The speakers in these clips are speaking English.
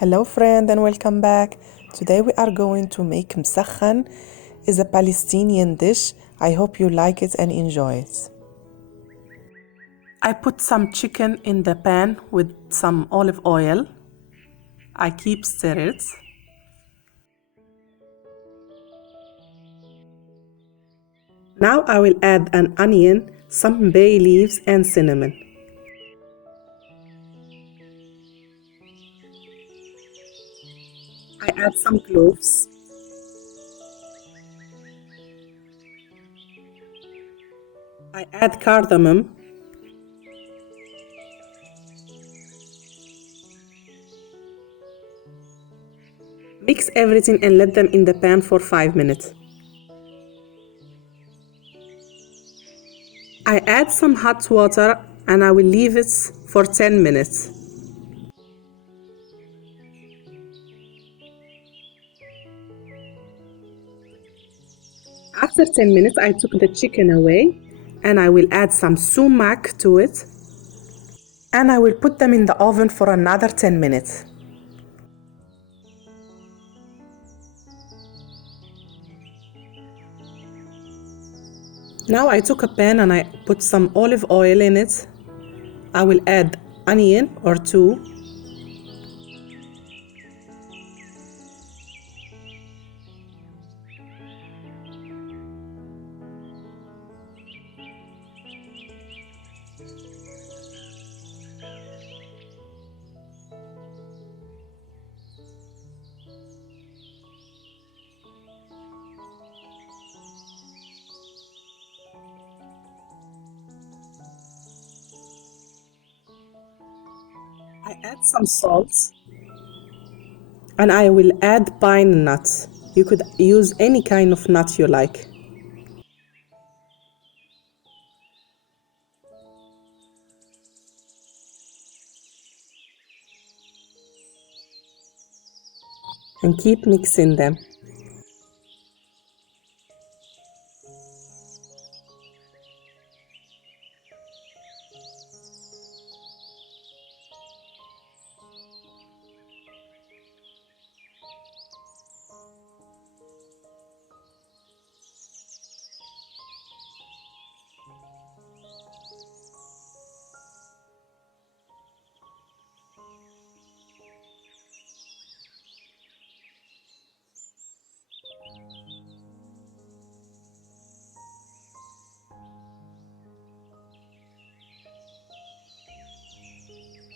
Hello friend and welcome back. Today we are going to make Msakhan. Is a Palestinian dish. I hope you like it and enjoy it. I put some chicken in the pan with some olive oil. I keep stir it. Now I will add an onion, some bay leaves and cinnamon. I add some cloves. I add cardamom. Mix everything and let them in the pan for 5 minutes. I add some hot water and I will leave it for 10 minutes. After 10 minutes, I took the chicken away and I will add some sumac to it and I will put them in the oven for another 10 minutes. Now I took a pan and I put some olive oil in it. I will add onion or two. I add some salt and I will add pine nuts. You could use any kind of nut you like. And keep mixing them.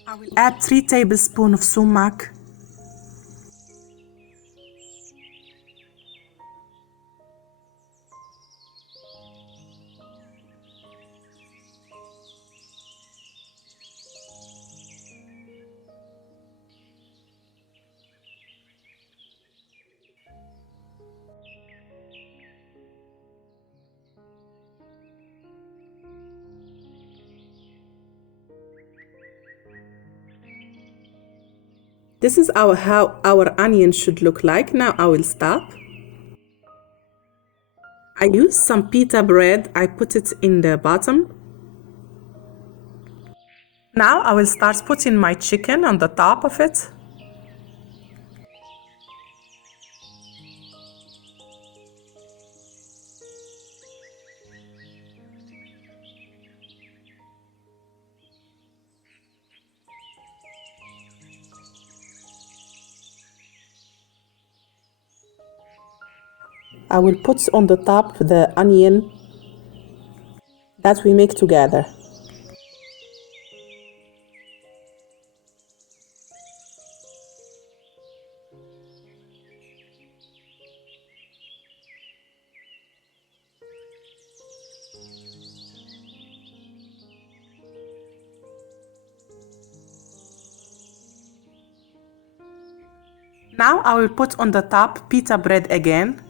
I will add 3 tablespoons of sumac. This is how our onion should look like. Now I will stop. I use some pita bread. I put it in the bottom. Now I will start putting my chicken on the top of it. I will put on the top the onion that we make together. Now I will put on the top pita bread again.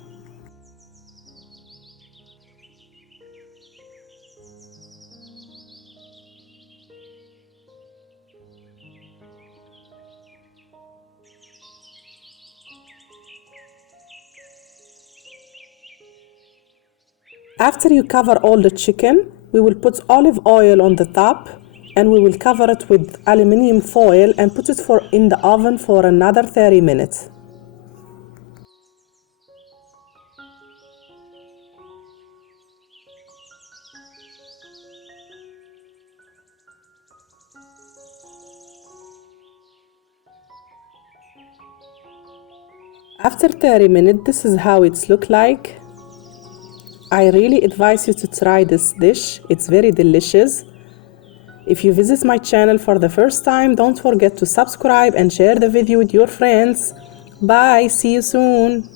After you cover all the chicken, we will put olive oil on the top and we will cover it with aluminum foil and put it in the oven for another 30 minutes. After 30 minutes, this is how it's look like. I really advise you to try this dish. It's very delicious. If you visit my channel for the first time, don't forget to subscribe and share the video with your friends. Bye, see you soon.